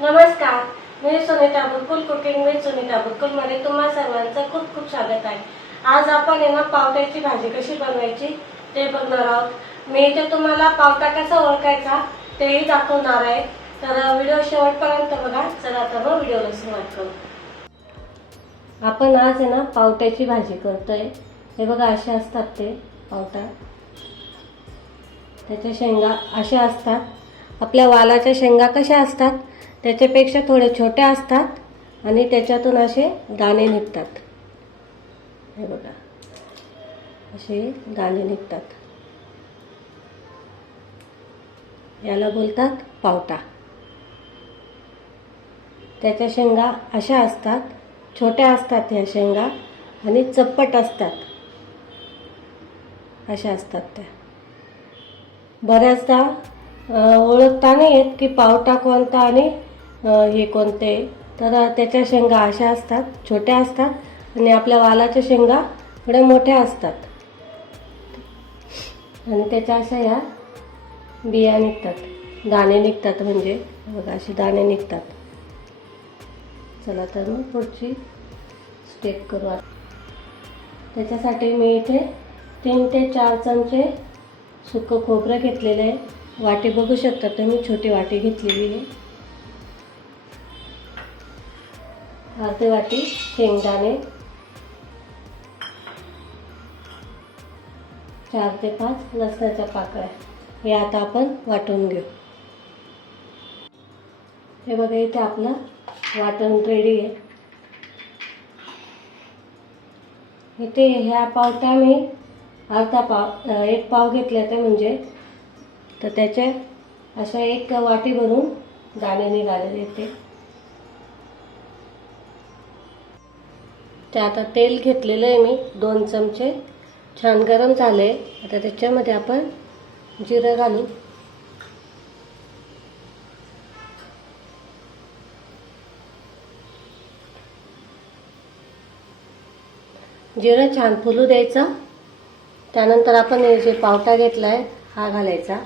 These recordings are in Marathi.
नमस्कार मी सुनीता बुकुल कुकिंग विथ सुनीता बुलकुलमध्ये तुम्हा सर्वांचं खूप खूप स्वागत आहे. आज आपण आहे ना पावट्याची भाजी कशी बनवायची ते बघणार आहोत. मी इथे तुम्हाला पावटा कसा ओळखायचा तेही दाखवणार आहे. तर व्हिडिओ शेवटपर्यंत बघा चला तर मग व्हिडिओला सुरुवात करू. आपण आज आहे ना पावट्याची भाजी करतोय. हे बघा असे असतात ते पावटा. त्याच्या शेंगा अशा असतात. आपल्या वालाच्या शेंगा कशा असतात? त्याच्यापेक्षा थोडे छोट्या असतात आणि त्याच्यातून असे दाणे निघतात. हे बघा. असे दाणे निघतात. याला बोलतात पावटा. त्याच्या शेंगा अशा असतात छोट्या असतात ह्या शेंगा आणि चप्पट असतात. अशा असतात त्या. बऱ्याचदा ओळखता नाही येत की पावटा कोणता आणि हे कोणते? तर त्याच्या शेंगा अशा असतात छोट्या असतात आणि आपल्या वालाच्या शेंगा थोड्या मोठ्या असतात. आणि त्याच्या अशा या बिया निघतात. दाणे निघतात म्हणजे. बघा असे दाणे निघतात. चला तर मग पुढची स्टेप करू आता त्याच्यासाठी मी इथे तीन ते चार चमचे सुकं खोबरं घेतलेलं आहे. वाटी बघू शकता तुम्ही छोटी वाटी घेतलेली आहे. अर्धी वाटी शेंगदाणे. चार ते पाच लसणाच्या पाकळ्या. हे आता आपण वाटून घेऊ. हे बघा इथे आपलं वाटण रेडी आहे. इथे ह्या पावट्या मी अर्धा पाव एक पाव घेतल्या त्या म्हणजे. तर त्याचे अशा एक वाटी भरून दाणे निघालेले ते ते आता तेल घेतलेलं आहे मी दोन चमचे. छान गरम झाले आता त्याच्यामध्ये आपण जिरं घालू. जिरं छान फुलू द्यायचं. त्यानंतर आपण हे जे पावटा घेतला आहे हा घालायचा.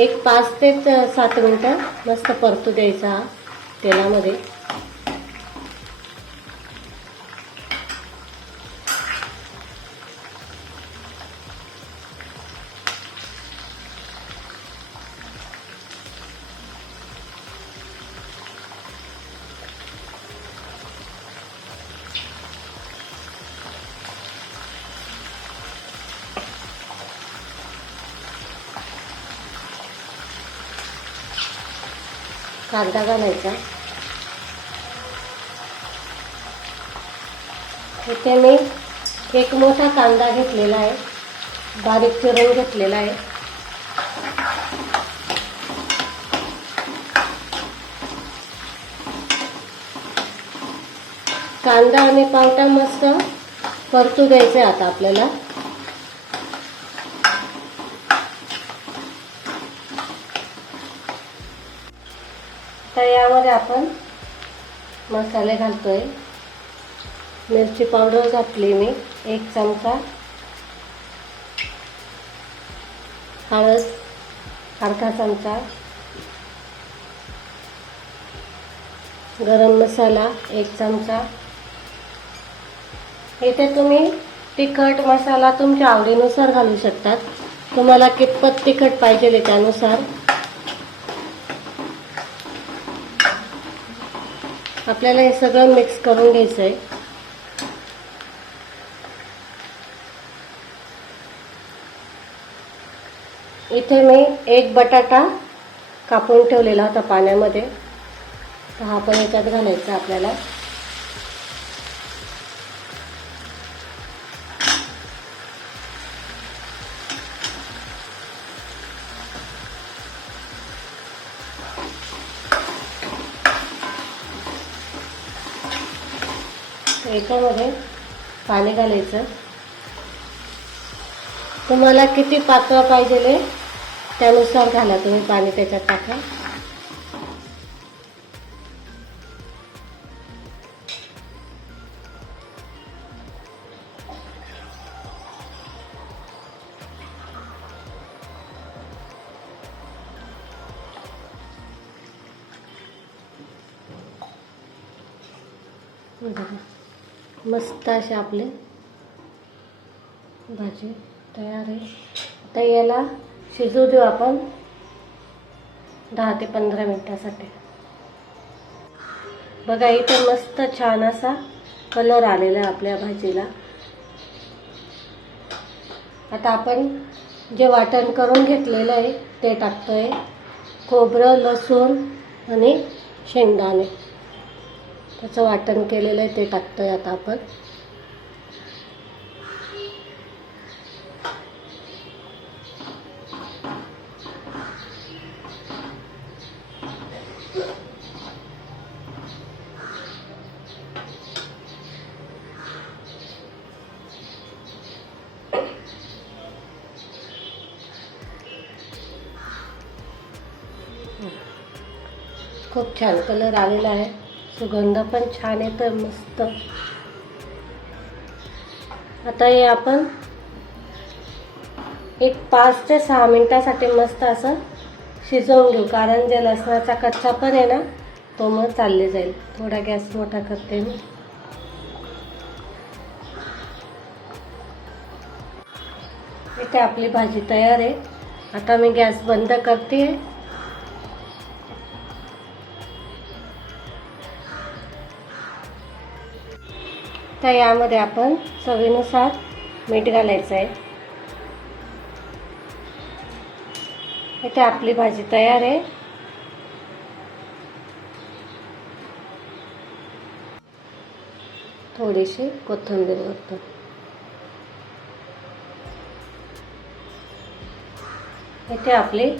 एक पाच ते सात मिनटं मस्त परतू द्यायचा तेलामध्ये. कांदा घालायचा. इथे मी एक मोठा कांदा घेतलेला आहे. बारीक चिरून घेतलेला आहे. कांदा आणि पावटा मस्त परतू द्यायचे आता आपल्याला. तर यामध्ये आपण मसाले घालतोय. मिरची पावडर घातली मी एक चमचा. हळद अर्धा चमचा. गरम मसाला एक चमचा. इथे तुम्ही तिखट मसाला तुमच्या आवडीनुसार घालू शकतात. तुम्हाला कितपत तिखट पाहिजे त्यानुसार. आपल्याला हे सगळं मिक्स करून घ्यायचं आहे इथे मी एक बटाटा कापून ठेवलेला होता पाण्यामध्ये. तर हा पण याच्यात घालायचा आपल्याला. याच्यामध्ये पाणी घालायचं तुम्हाला किती पातळ पाहिजे त्यानुसार घाला तुम्ही पाणी त्याच्यात टाका Mm-hmm. मस्त असे आपले. भाजी तयार आहे. आता याला शिजू देऊ आपण. दहा ते पंधरा मिनटासाठी. बघा इथे मस्त छान असा कलर आलेला आहे आपल्या भाजीला. आता आपण जे वाटण करून घेतलेलं आहे ते टाकतोय. खोबरं लसूण आणि शेंगदाणे. त्याचं वाटण केलेलं आहे ते टाकतोय आता आपण. खूप छान कलर आलेला आहे. सुगंध पण छान येतोय मस्त. आता हे आपण एक पाच ते सहा मिनटासाठी मस्त असं शिजवून घेऊ कारण जे लसणाचा कच्चा पण आहे ना तो मग चालले जाईल. थोडा गॅस मोठा करते मी. इथे आपली भाजी तयार आहे. आता मी गॅस बंद करते. तर यामध्ये आपण चवीनुसार मीठ घालायचं आहे. इथे आपली भाजी तयार आहे. थोडीशी कोथिंबीर वरतो इथे आपली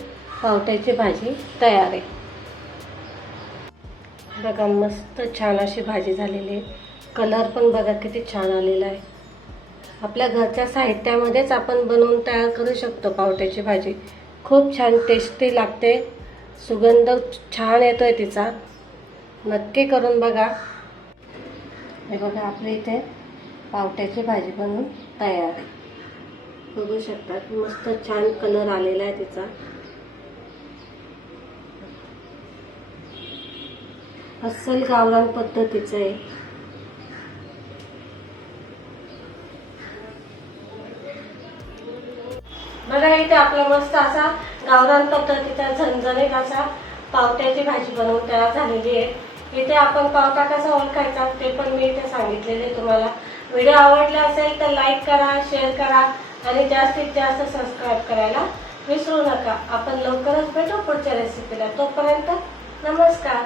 पावट्याची भाजी तयार आहे. बघा मस्त छान अशी भाजी झालेली आहे. कलर पण बघा किती छान आलेला आहे. आपल्या घरच्या साहित्यामध्येच आपण बनवून तयार करू शकतो पावट्याची भाजी. खूप छान टेस्टी लागते. सुगंध छान येतो आहे तिचा. नक्की करून बघा. हे बघा आपल्या इथे पावट्याची भाजी बनवून तयार आहे. बघू शकतात मस्त छान कलर आलेला आहे तिचा. अस्सल गावरान पद्धतीचं आहे. बघा इथे आपला मस्त असा गावरान पद्धतीचा झणझणीत असा पावट्याची भाजी बनवून तयार झालेली आहे. इथे आपण पावटा कसा ओळखायचा ते पण मी इथे सांगितलेले तुम्हाला. व्हिडिओ आवडला असेल तर लाईक करा शेअर करा आणि जास्तीत जास्त सबस्क्राईब करायला विसरू नका. आपण लवकरच भेटू पुढच्या रेसिपीला तोपर्यंत नमस्कार.